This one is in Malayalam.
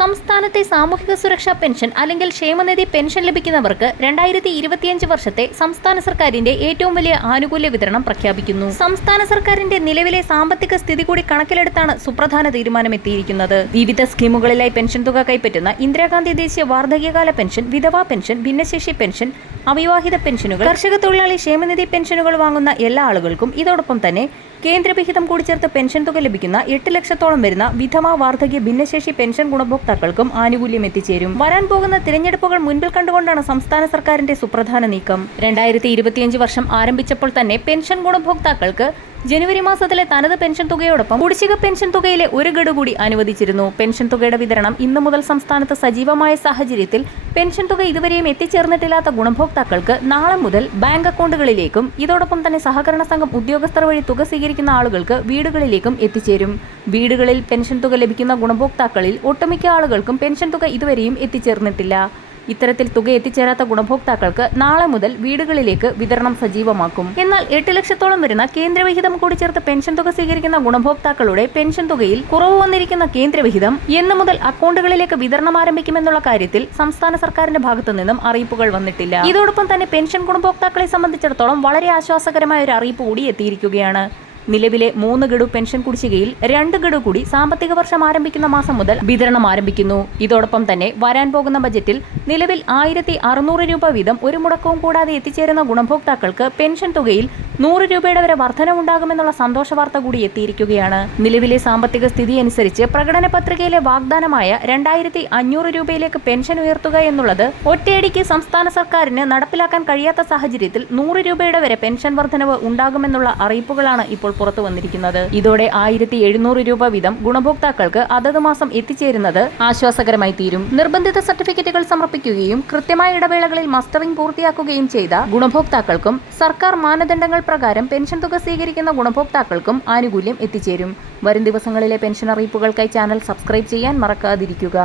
സംസ്ഥാനത്തെ സാമൂഹിക സുരക്ഷാ പെൻഷൻ അല്ലെങ്കിൽ ക്ഷേമനിധി പെൻഷൻ ലഭിക്കുന്നവർക്ക് 2025 വർഷത്തെ സംസ്ഥാന സർക്കാരിന്റെ ഏറ്റവും വലിയ ആനുകൂല്യ വിതരണം പ്രഖ്യാപിക്കുന്നു. സംസ്ഥാന സർക്കാരിന്റെ നിലവിലെ സാമ്പത്തിക സ്ഥിതി കൂടി കണക്കിലെടുത്താണ് സുപ്രധാന തീരുമാനമെത്തിയിരിക്കുന്നത്. വിവിധ സ്കീമുകളിലായി പെൻഷൻ തുക കൈപ്പറ്റുന്ന ഇന്ദിരാഗാന്ധി ദേശീയ വാർദ്ധക്യകാല പെൻഷൻ, വിധവാ പെൻഷൻ, ഭിന്നശേഷി പെൻഷൻ, അവിവാഹിത പെൻഷനുകൾ, കർഷക തൊഴിലാളി ക്ഷേമനിധി പെൻഷനുകൾ വാങ്ങുന്ന എല്ലാ ആളുകൾക്കും ഇതോടൊപ്പം തന്നെ കേന്ദ്രവിഹിതം കൂടി ചേർത്ത് പെൻഷൻ തുക ലഭിക്കുന്ന 8 ലക്ഷത്തോളം വരുന്ന വിധവാ, വാർദ്ധക്യ, ഭിന്നശേഷി പെൻഷൻ ഗുണഭോക്താക്കൾക്കും ആനുകൂല്യം എത്തിച്ചേരും. വരാൻ പോകുന്ന തിരഞ്ഞെടുപ്പുകൾ മുൻപിൽ കണ്ടുകൊണ്ടാണ് സംസ്ഥാന സർക്കാരിന്റെ സുപ്രധാന നീക്കം. 2025 വർഷം ആരംഭിച്ചപ്പോൾ തന്നെ പെൻഷൻ ഗുണഭോക്താക്കൾക്ക് ജനുവരി മാസത്തിലെ തനത് പെൻഷൻ തുകയോടൊപ്പം കുടിശ്ശിക പെൻഷൻ തുകയിലെ ഒരു ഗഡു കൂടി അനുവദിച്ചിരുന്നു. പെൻഷൻ തുകയുടെ വിതരണം ഇന്നു മുതൽ സംസ്ഥാനത്ത് സജീവമായ സാഹചര്യത്തിൽ പെൻഷൻ തുക ഇതുവരെയും എത്തിച്ചേർന്നിട്ടില്ലാത്ത ഗുണഭോക്താക്കൾക്ക് നാളെ മുതൽ ബാങ്ക് അക്കൗണ്ടുകളിലേക്കും ഇതോടൊപ്പം തന്നെ സഹകരണ സംഘം ഉദ്യോഗസ്ഥർ വഴി തുക സ്വീകരിക്കുന്ന ആളുകൾക്ക് വീടുകളിലേക്കും എത്തിച്ചേരും. വീടുകളിൽ പെൻഷൻ തുക ലഭിക്കുന്ന ഗുണഭോക്താക്കളിൽ ഒട്ടുമിക്ക ആളുകൾക്കും പെൻഷൻ തുക ഇതുവരെയും എത്തിച്ചേർന്നിട്ടില്ല. ഇത്തരത്തിൽ തുക എത്തിച്ചേരാത്ത ഗുണഭോക്താക്കൾക്ക് നാളെ മുതൽ വീടുകളിലേക്ക് വിതരണം സജീവമാക്കും. എന്നാൽ 8 ലക്ഷത്തോളം വരുന്ന കേന്ദ്രവിഹിതം കൂടി ചേർത്ത് പെൻഷൻ തുക സ്വീകരിക്കുന്ന ഗുണഭോക്താക്കളുടെ പെൻഷൻ തുകയിൽ കുറവ് വന്നിരിക്കുന്ന കേന്ദ്രവിഹിതം എന്ന് മുതൽ അക്കൗണ്ടുകളിലേക്ക് വിതരണം ആരംഭിക്കുമെന്നുള്ള കാര്യത്തിൽ സംസ്ഥാന സർക്കാരിന്റെ ഭാഗത്തു നിന്നും അറിയിപ്പുകൾ വന്നിട്ടില്ല. ഇതോടൊപ്പം തന്നെ പെൻഷൻ ഗുണഭോക്താക്കളെ സംബന്ധിച്ചിടത്തോളം വളരെ ആശ്വാസകരമായ ഒരു അറിയിപ്പ് കൂടി എത്തിയിരിക്കുകയാണ്. നിലവിലെ 3 ഗഡു പെൻഷൻ കുടിശ്ശികയിൽ 2 ഗഡു കൂടി സാമ്പത്തിക വർഷം ആരംഭിക്കുന്ന മാസം മുതൽ വിതരണം ആരംഭിക്കുന്നു. ഇതോടൊപ്പം തന്നെ വരാൻ പോകുന്ന ബജറ്റിൽ നിലവിൽ 1600 രൂപ വീതം ഒരു മുടക്കവും കൂടാതെ എത്തിച്ചേരുന്ന ഗുണഭോക്താക്കൾക്ക് പെൻഷൻ തുകയിൽ 100 രൂപയുടെ വരെ വർധനവുണ്ടാകുമെന്നുള്ള സന്തോഷ വാർത്ത കൂടി എത്തിയിരിക്കുകയാണ്. നിലവിലെ സാമ്പത്തിക സ്ഥിതി അനുസരിച്ച് പ്രകടന പത്രികയിലെ വാഗ്ദാനമായ 2500 രൂപയിലേക്ക് പെൻഷൻ ഉയർത്തുക എന്നുള്ളത് ഒറ്റയടിക്ക് സംസ്ഥാന സർക്കാരിന് നടപ്പിലാക്കാൻ കഴിയാത്ത സാഹചര്യത്തിൽ 100 രൂപയുടെ വരെ പെൻഷൻ വർധനവ് ഉണ്ടാകുമെന്നുള്ള അറിയിപ്പുകളാണ് ഇപ്പോൾ പുറത്തു വന്നിരിക്കുന്നത്. ഇതോടെ 1700 രൂപ വീതം ഗുണഭോക്താക്കൾക്ക് അതത് മാസം എത്തിച്ചേരുന്നത് ആശ്വാസകരമായി തീരും. നിർബന്ധിത സർട്ടിഫിക്കറ്റുകൾ സമർപ്പിക്കുകയും കൃത്യമായ ഇടവേളകളിൽ മസ്റ്ററിംഗ് പൂർത്തിയാക്കുകയും ചെയ്ത ഗുണഭോക്താക്കൾക്കും സർക്കാർ മാനദണ്ഡങ്ങൾ പ്രകാരം പെൻഷൻ തുക സ്വീകരിക്കുന്ന ഗുണഭോക്താക്കൾക്കും ആനുകൂല്യം എത്തിച്ചേരും. വരും ദിവസങ്ങളിലെ പെൻഷൻ അറിയിപ്പുകൾക്കായി ചാനൽ സബ്സ്ക്രൈബ് ചെയ്യാൻ മറക്കാതിരിക്കുക.